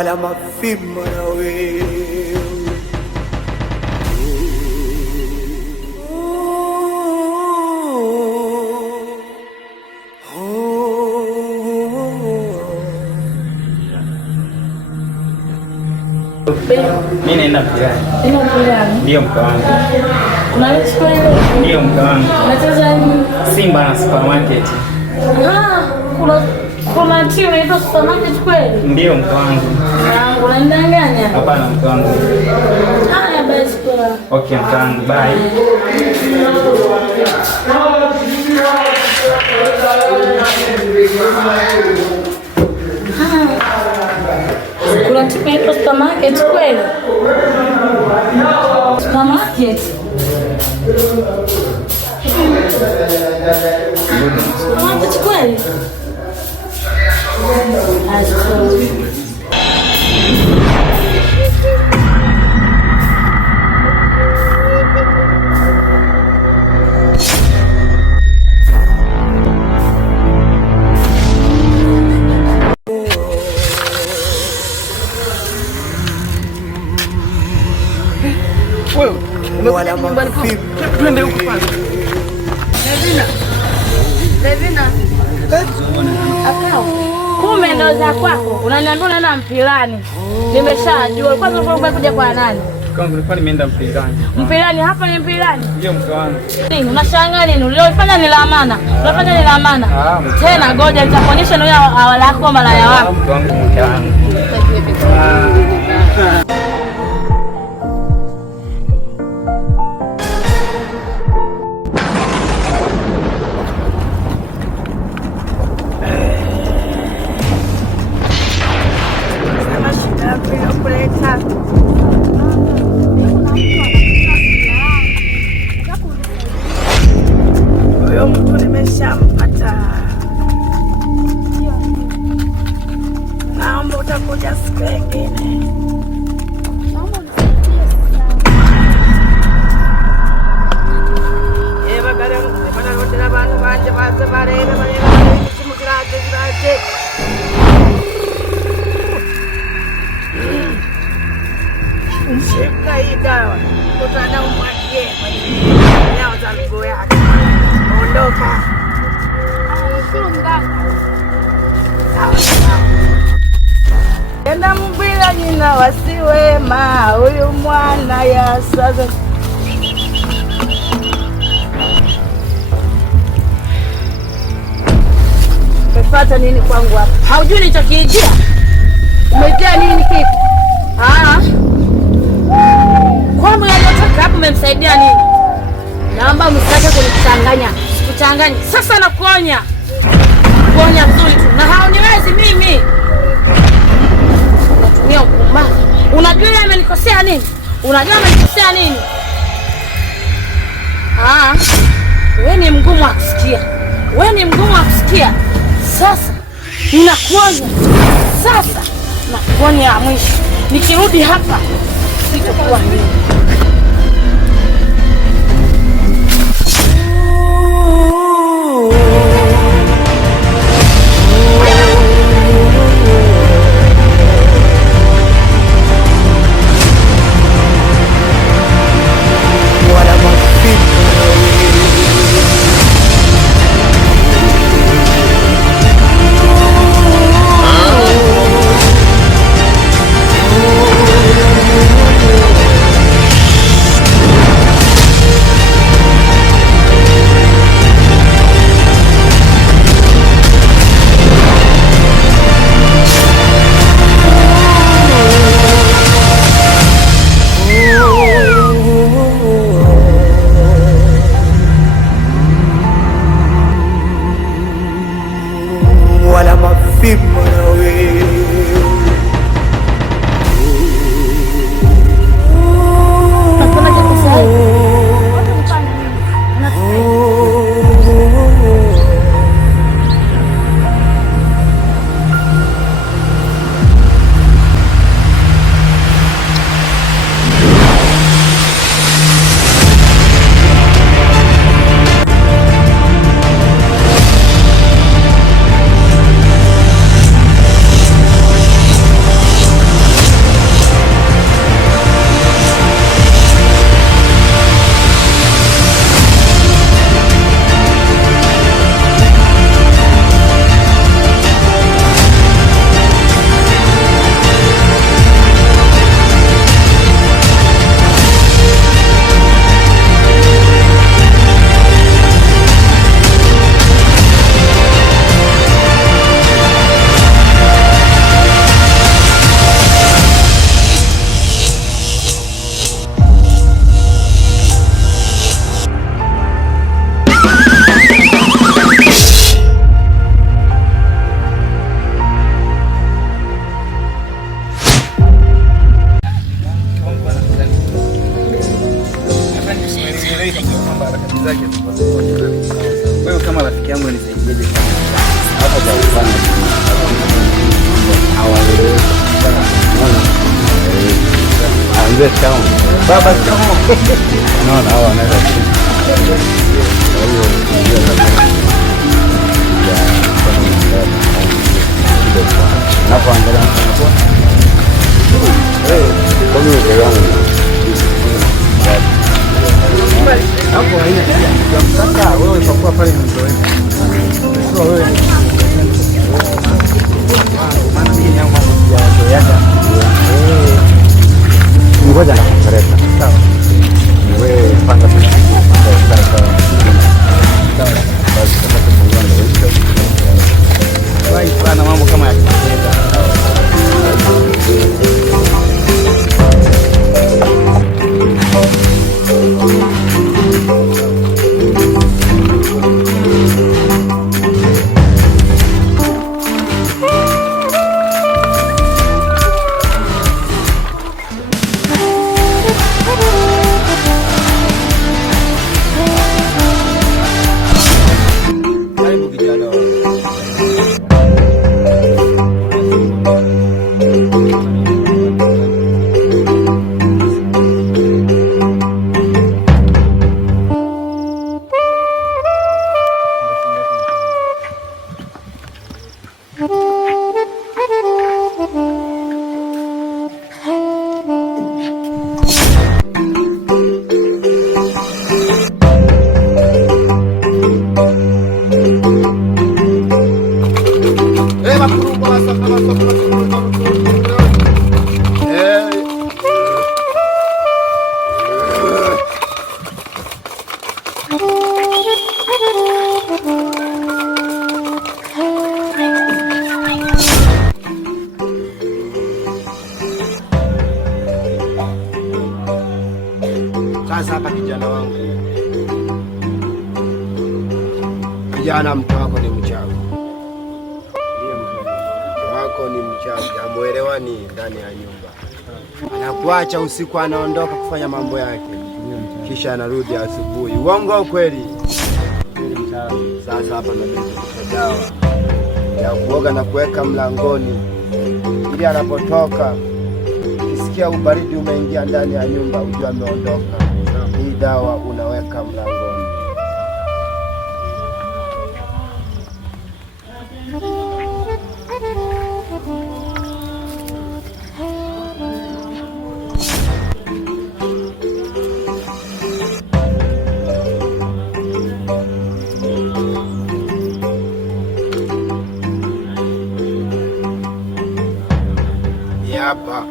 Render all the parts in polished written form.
wala mafimbo na wewe. Mimi naenda mpirani. Ndio mpirani. Ndio mke wangu. Unachukua ile? Ndio mke wangu. Unacheza nini? Simba na supermarket. Kuna timu inaitwa supermarket kweli? Ndio mke wangu. Unanidanganya? Hapana mke wangu. Haya basi kwa. Okay mke wangu, bye. Kuna timu inaitwa supermarket kweli? Supermarket. Supermarket kweli? Wala mafimbo. Twende huko kwanza. Levina. Akao. Kumbe ndo za kwako. Unaniambia unaenda mpirani. Nimeshajua. Kwanza ulikuwa kuja kwa nani? Kama nilikuwa nimeenda mpirani. Mpirani hapa ni mpirani? Ndio mke wangu. Nini? Unashangaa nini? Ulifanya ni la amana. Unafanya ni la amana. Tena ngoja nitakuonyesha na wewe awalako malaya wako. Mke wangu, mke wangu. Huyo mtu nimeshampata. Naomba utakuja siku nyingine. Mshika hii dawa, utana umwagie kwenye nyao za miguu yake. Ondoka. Enda mbila jina wasiwema, huyu mwana ya sasa. Umepata nini kwangu hapa? Haujui nilichokiijia? Umejia nini kipi? Kwangu yaliyotoka hapo umemsaidia nini? Naomba msitake kunichanganya. Sikuchanganya. Sasa nakuonya. Kuonya vizuri tu. Na hauniwezi mimi. Unatumia upumbavu. Unajua yeye amenikosea nini? Unajua amenikosea nini? Wewe ni mgumu wa kusikia. Wewe ni mgumu wa kusikia. Sasa ninakuonya. Sasa nakuonya ya mwisho. Nikirudi hapa sitakuwa mimi. haki zake zipo. Kwa hiyo kama rafiki yangu nisaidieje hapa cha kufanya? Anze chao. Baba chao. Naona hawa wanaweza hapo haina sasa. Wewe utakuwa pale mzoefu, sio wewe. Maana mimi yangu sijazoea. Ngoja nakueleza. Sawa. Wewe panga sawa. Basi tupate kuongea hicho. Wai sana mambo kama ya kitenda. Sasa hapa kijana wangu, kijana, mke wako ni mchawi. Mke wako ni mchawi, hamuelewani ndani ya nyumba. Anakuacha usiku, anaondoka kufanya mambo yake, kisha anarudi asubuhi. Uongo kweli? Sasa hapa nabidi dawa ya kuoga na kuweka mlangoni, ili anapotoka ukisikia ubaridi umeingia ndani ya nyumba ujue ameondoka. Hii dawa unaweka mlangoni. Hapa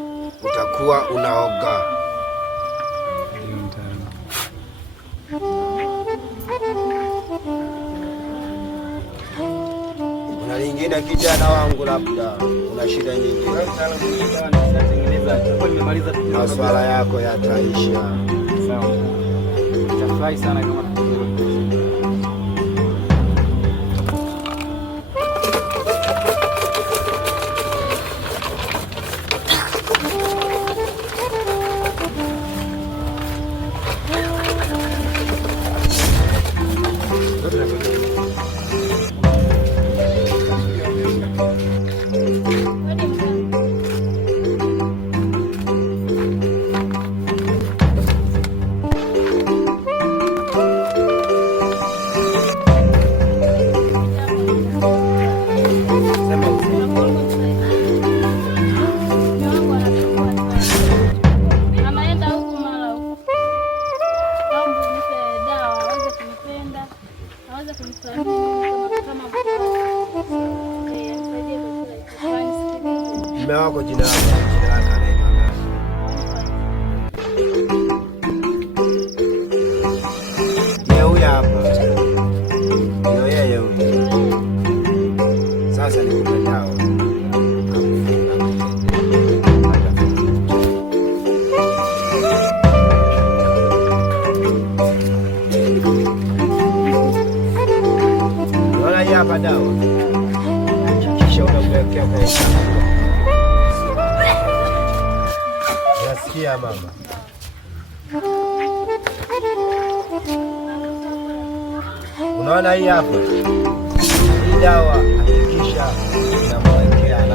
utakuwa unaoga. Una lingine kijana wangu, labda una shida nyingine? Maswala yako yataisha. Sawa. Tafurahi sana kama mume wako jina lake anaitwa nani? Yeye huyu hapa. Ndio yeye huyu. Sasa nikupe dawa. Wala hii hapa dawa. Kisha unamwekea kwa chakula. Nasikia mama. Unaona hii hapa, hii dawa hakikisha unamwekea